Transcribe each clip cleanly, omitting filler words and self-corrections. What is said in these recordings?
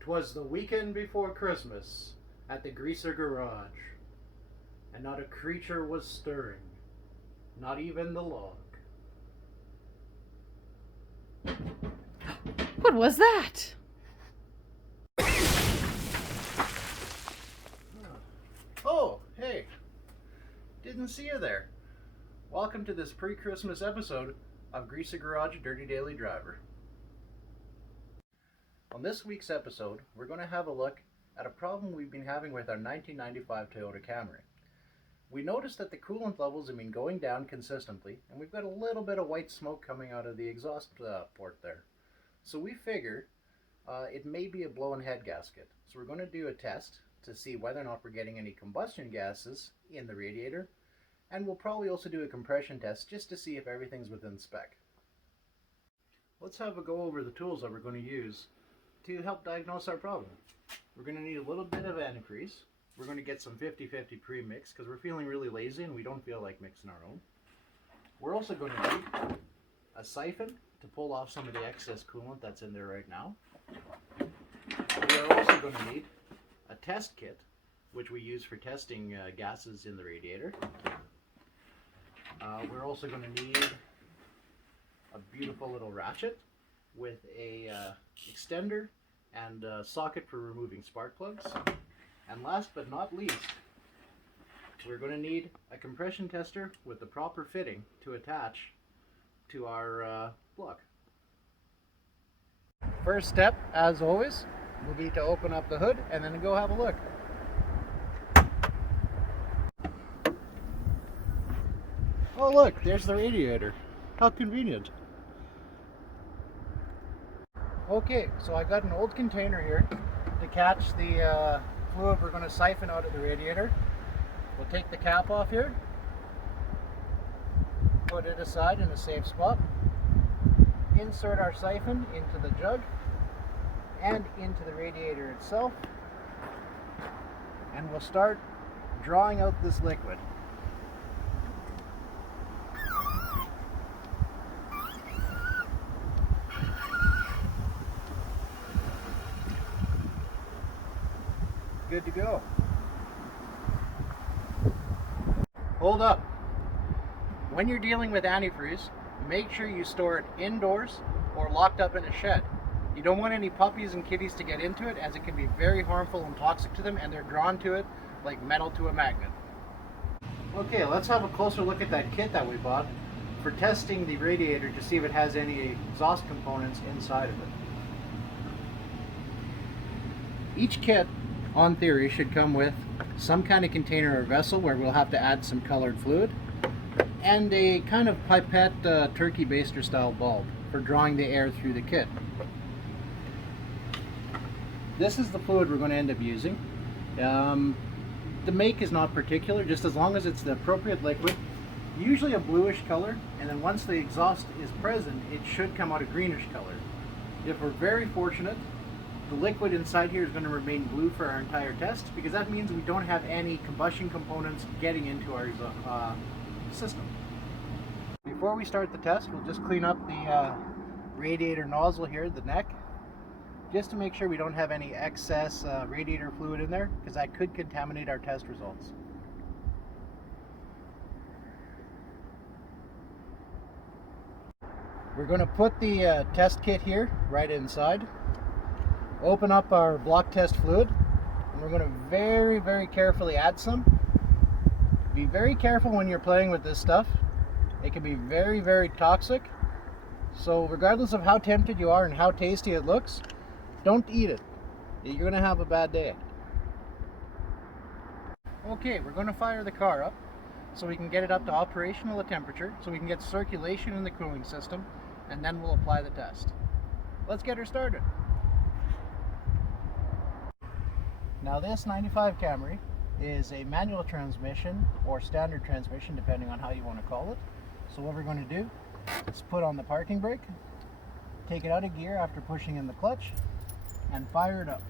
'Twas the weekend before Christmas at the Greaser Garage, and not a creature was stirring, not even the log. What was that? Oh, hey, didn't see you there. Welcome to this pre-Christmas episode of Greaser Garage Dirty Daily Driver. On this week's episode, we're going to have a look at a problem we've been having with our 1995 Toyota Camry. We noticed that the coolant levels have been going down consistently, and we've got a little bit of white smoke coming out of the exhaust port there. So we figured it may be a blown head gasket. So we're going to do a test to see whether or not we're getting any combustion gases in the radiator, and we'll probably also do a compression test just to see if everything's within spec. Let's have a go over the tools that we're going to use to help diagnose our problem. We're going to need a little bit of antifreeze. We're going to get some 50-50 pre-mix because we're feeling really lazy and we don't feel like mixing our own. We're also going to need a siphon to pull off some of the excess coolant that's in there right now. We are also going to need a test kit, which we use for testing gases in the radiator. We're also going to need a beautiful little ratchet with a extender and a socket for removing spark plugs. And last but not least, we're going to need a compression tester with the proper fitting to attach to our block. First step, as always, will be to open up the hood and then go have a look. Oh look, there's the radiator. How convenient. Okay, so I got an old container here to catch the fluid we're going to siphon out of the radiator. We'll take the cap off here, put it aside in a safe spot, insert our siphon into the jug and into the radiator itself, and we'll start drawing out this liquid. Good to go. Hold up. When you're dealing with antifreeze, make sure you store it indoors or locked up in a shed. You don't want any puppies and kitties to get into it, as it can be very harmful and toxic to them, and they're drawn to it like metal to a magnet. Okay, let's have a closer look at that kit that we bought for testing the radiator to see if it has any exhaust components inside of it. Each kit, on theory, should come with some kind of container or vessel where we'll have to add some colored fluid, and a kind of pipette turkey baster style bulb for drawing the air through the kit. This is the fluid we're going to end up using. The make is not particular, just as long as it's the appropriate liquid, usually a bluish color, and then once the exhaust is present, it should come out a greenish color. If we're very fortunate, the liquid inside here is going to remain blue for our entire test, because that means we don't have any combustion components getting into our system. Before we start the test, we'll just clean up the radiator nozzle here, the neck, just to make sure we don't have any excess radiator fluid in there, because that could contaminate our test results. We're going to put the test kit here right inside. Open up our block test fluid, and we're going to very carefully add some. Be very careful when you're playing with this stuff. It can be very toxic, so regardless of how tempted you are and how tasty it looks, don't eat it. You're going to have a bad day. Okay, we're going to fire the car up so we can get it up to operational temperature, so we can get circulation in the cooling system, and then we'll apply the test. Let's get her started. Now this 95 Camry is a manual transmission or standard transmission, depending on how you want to call it. So what we're going to do is put on the parking brake, take it out of gear after pushing in the clutch, and fire it up.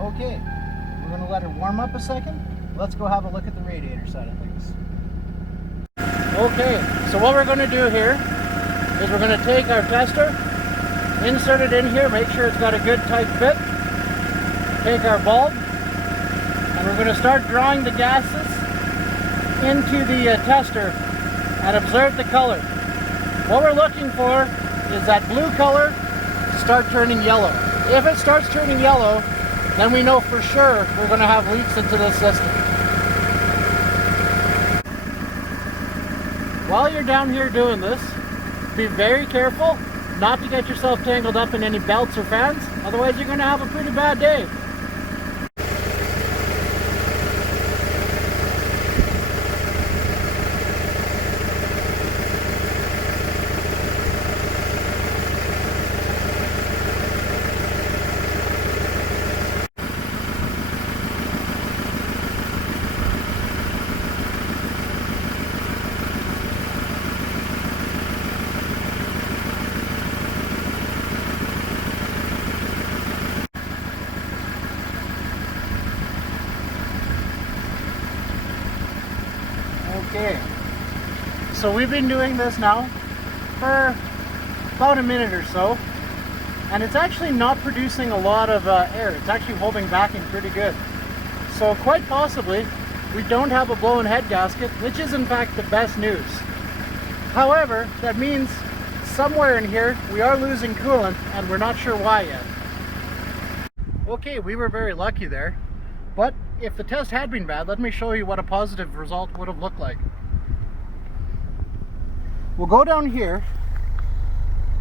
Okay, we're going to let her warm up a second. Let's go have a look at the radiator side of things. Okay, so what we're going to do here is we're going to take our tester Insert it in here, make sure it's got a good tight fit. Take our bulb, and we're going to start drawing the gases into the tester and observe the color. What we're looking for is that blue color to start turning yellow. If it starts turning yellow, then we know for sure we're going to have leaks into this system. While you're down here doing this, be very careful not to get yourself tangled up in any belts or fans, otherwise you're going to have a pretty bad day. Okay, so we've been doing this now for about a minute or so, and it's actually not producing a lot of air. It's actually holding backing pretty good. So quite possibly we don't have a blown head gasket, which is in fact the best news. However, that means somewhere in here we are losing coolant, and we're not sure why yet. Okay, we were very lucky there, but if the test had been bad, let me show you what a positive result would have looked like. We'll go down here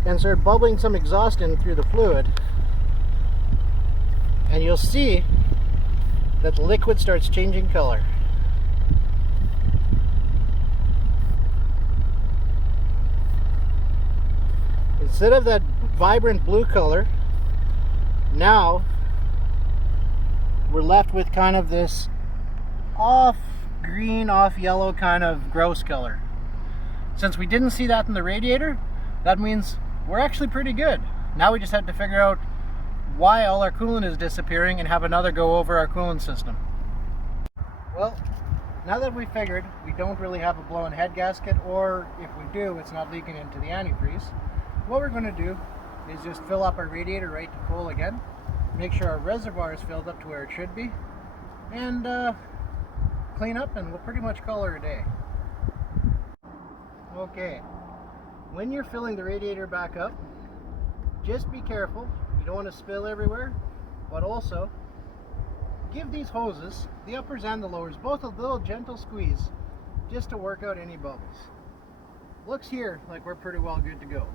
and start bubbling some exhaust in through the fluid, and you'll see that the liquid starts changing color. Instead of that vibrant blue color, now we're left with kind of this off green, off yellow kind of gross color. Since we didn't see that in the radiator, that means we're actually pretty good. Now we just have to figure out why all our coolant is disappearing and have another go over our coolant system. Well, now that we figured we don't really have a blown head gasket, or if we do, it's not leaking into the antifreeze, what we're going to do is just fill up our radiator right to full again, make sure our reservoir is filled up to where it should be, and clean up, and we'll pretty much call her a day. Okay, when you're filling the radiator back up, just be careful. You don't want to spill everywhere, but also give these hoses, the uppers and the lowers, both a little gentle squeeze just to work out any bubbles. Looks here like we're pretty well good to go.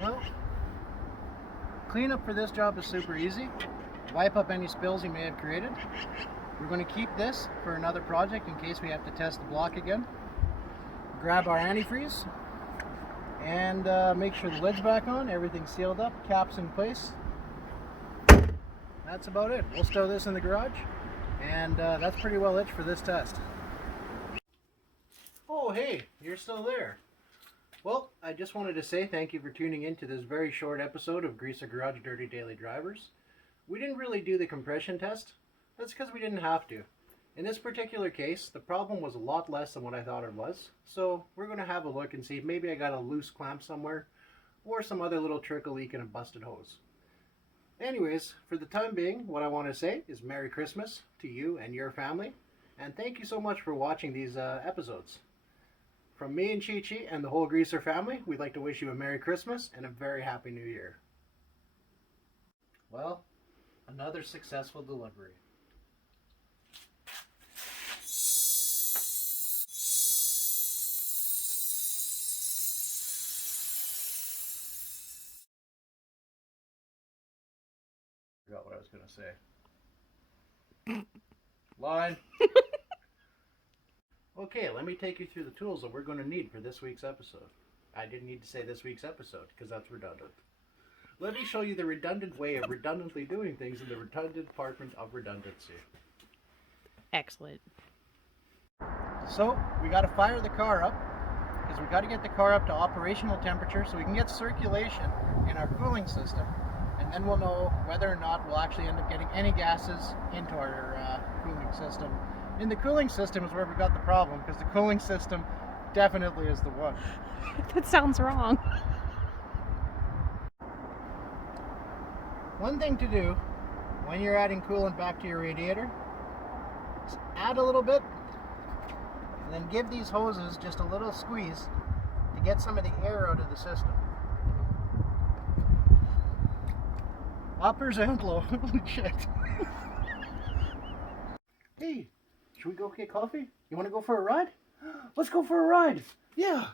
Well, cleanup for this job is super easy. Wipe up any spills you may have created. We're going to keep this for another project in case we have to test the block again. Grab our antifreeze and make sure the lid's back on, everything's sealed up, caps in place. That's about it. We'll stow this in the garage, and that's pretty well it for this test. Oh hey, you're still there. Well, I just wanted to say thank you for tuning in to this very short episode of Greaser Garage Dirty Daily Drivers. We didn't really do the compression test. That's because we didn't have to. In this particular case, the problem was a lot less than what I thought it was. So we're going to have a look and see if maybe I got a loose clamp somewhere, or some other little trickle leak in a busted hose. Anyways, for the time being, what I want to say is Merry Christmas to you and your family. And thank you so much for watching these episodes. From me and Chi Chi and the whole Greaser family, we'd like to wish you a Merry Christmas and a very Happy New Year. Well, another successful delivery. Forgot what I was going to say. Line. Okay, let me take you through the tools that we're going to need for this week's episode. I didn't need to say this week's episode because that's redundant. Let me show you the redundant way of redundantly doing things in the redundant department of redundancy. Excellent. So, we got to fire the car up because we got to get the car up to operational temperature so we can get circulation in our cooling system, and then we'll know whether or not we'll actually end up getting any gases into our cooling system. In the cooling system is where we got the problem, because the cooling system definitely is the one. That sounds wrong. One thing to do when you're adding coolant back to your radiator is add a little bit and then give these hoses just a little squeeze to get some of the air out of the system. Uppers and low. Holy shit. Hey, should we go get coffee? You want to go for a ride? Let's go for a ride. Yeah.